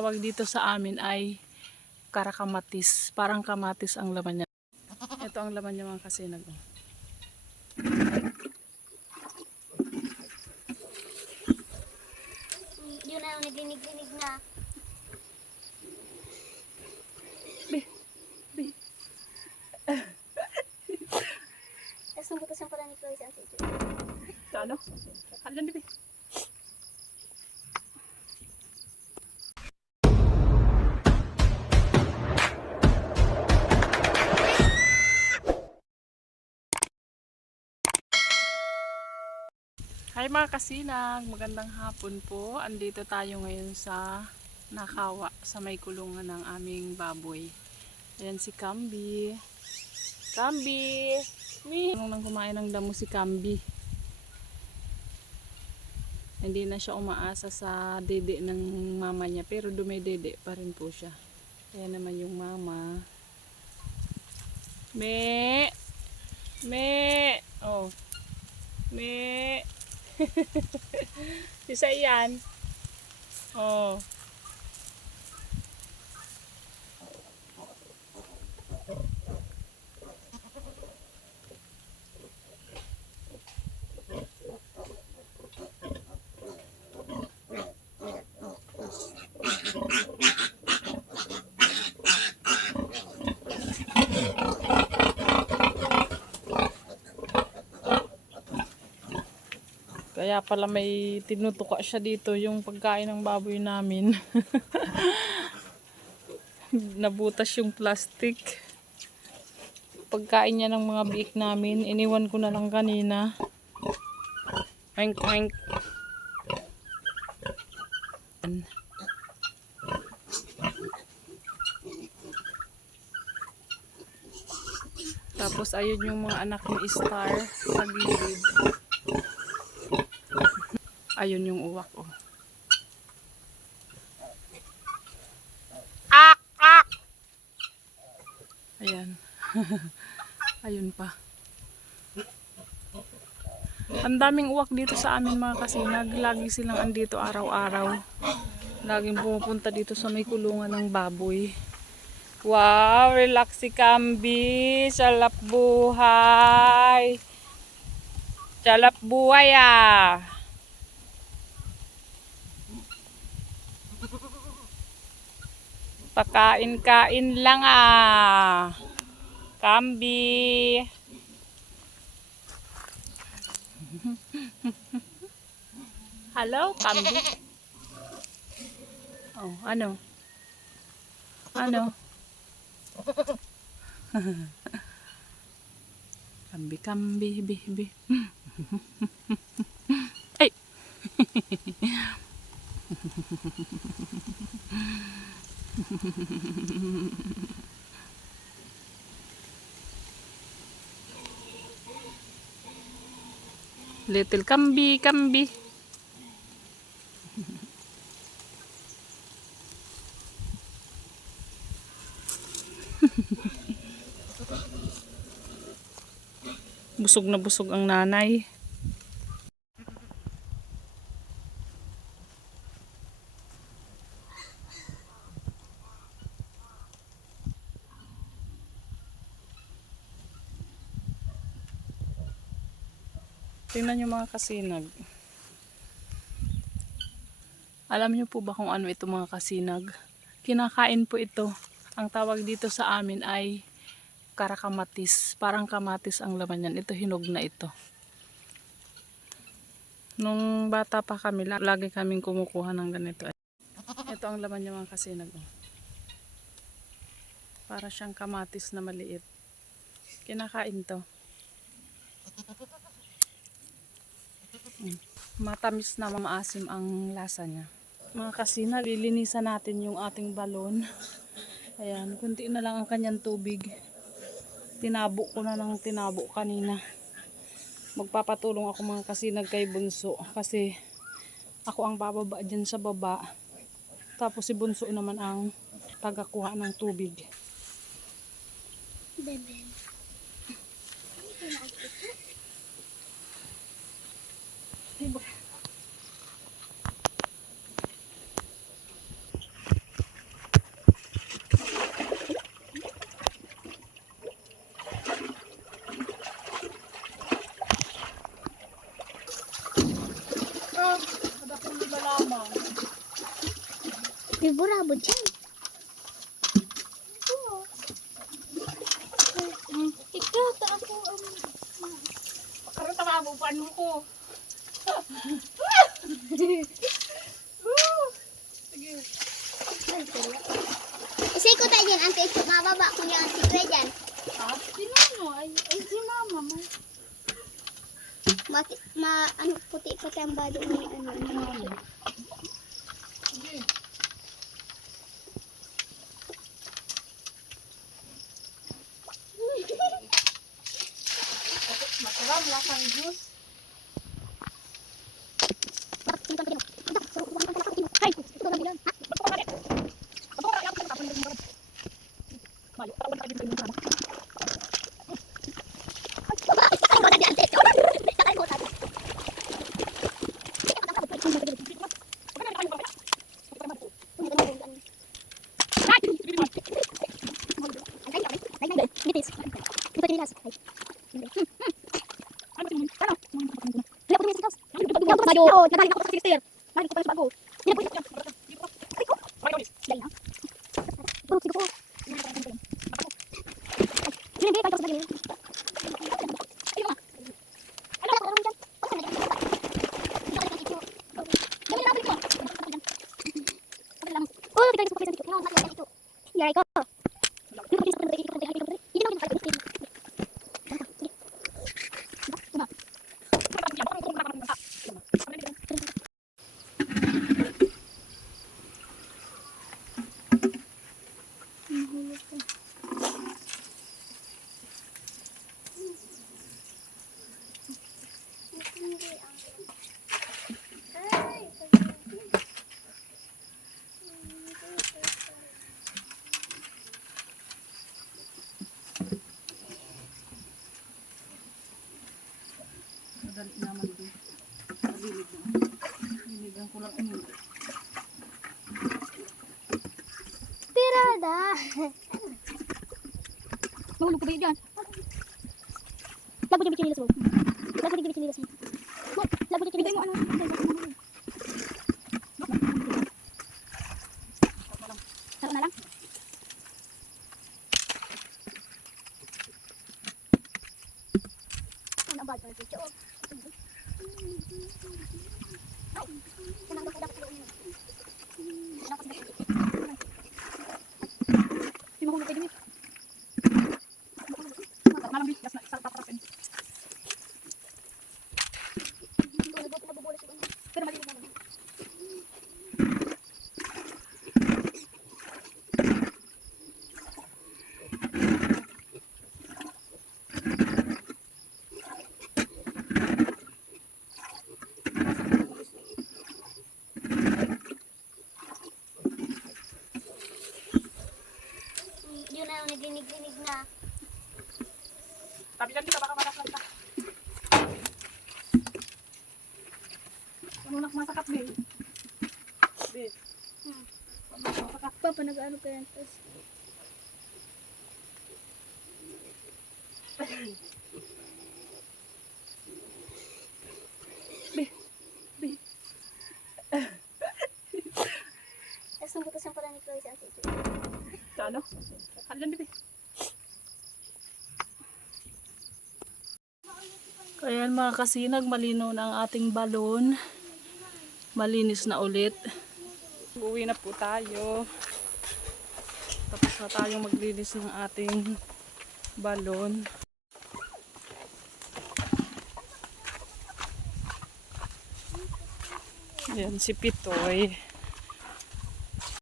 tawag dito sa amin ay karakamatis. Parang kamatis ang laman niya. Ito ang laman niya mga kasinag. Yun ang nagdinig-dinig na. Tapos nabutasan pala ni Chloe sa akin. Ano? Halan di ba? Hi mga kasinag, magandang hapon po. Andito tayo ngayon sa Nakawa, sa may kulungan ng aming baboy. Ayan si Camby. Camby! Nung kumain ng damo si Camby. Hindi na siya umaasa sa dede ng mama niya, pero dumedede pa rin po siya. Ayan naman yung mama. Me! Me! Oh. Me! Isa yan. Oh. Kaya pala may tinutuka siya dito yung pagkain ng baboy namin. Nabutas yung plastic. Pagkain niya ng mga biik namin, iniwan ko na lang kanina. Oink oink. Tapos ayun yung mga anak ni Star sa gilid. Ayun yung uwak, oh. Ak! Ak! Ayan. Ayun pa. Ang daming uwak dito sa amin mga kasinag. Lagi silang andito araw-araw. Laging pumupunta dito sa may kulungan ng baboy. Wow! Relax si Camby. Salap buhay. Salap buhay ah. Pakain-kain lang ah. Camby. Hello, Camby. Oh, ano? Ano? Camby, Camby, bi. Ay. Little Camby, Camby. Busog na busog ang nanay. Tingnan nyo mga kasinag. Alam nyo po ba kung ano ito mga kasinag? Kinakain po ito. Ang tawag dito sa amin ay karakamatis. Parang kamatis ang laman yan. Ito hinog na ito. Nung bata pa kami, lagi kaming kumukuha ng ganito. Ito ang laman niya mga kasinag. Para siyang kamatis na maliit. Kinakain to. Matamis na maasim ang lasa niya. Mga kasinag, lilinisan natin yung ating balon. Ayan, kunti na lang ang kanyang tubig. Tinabo ko na ng tinabo kanina. Magpapatulong ako mga kasinag kay Bunso. Kasi ako ang bababa dyan sa baba. Tapos si Bunso naman ang tagakuha ng tubig. Bebe. May burabo dyan. Ikaw, ako ang... Karoon tama mo, paano ko? Sige. Isay ko tayo dyan, ante. Mababa ko niya ang tikwe dyan. Si Mama, ay si Mama. Ano, puti-puti ang bado ni ano. Sige. Masarap, lasang juice. Nagaling ako sa Twitter. Nagaling ko pa sa bago. Yari ko. Madali naman din. Mabilig na. Biligan ko lang ini. Tirada. Mahulog ko ba yun dyan? Lago dyan bikin nila sa lago dyan bikin nila sa lago dyan bikin nila sa sarap na lang. Ano ba ito? Ito. Di mahulog kayo din. Malamig, gas na isang taparasin. Pero malilig naman. Yun na yung naglinig-linig na. Tabi lang kita, baka malaklan ka. Ano nak masakat, Be? Be. Masakat. Papa, nag-ano ka yan? Tapos, Be. Be. tapos nabutasan pala ni Chloe sa ante. Sa ano? Halan, Be. Ayan mga kasinag, malinaw na ang ating balon. Malinis na ulit. Uwi na po tayo. Tapos na tayong maglinis ng ating balon. Ayan si Pitoy.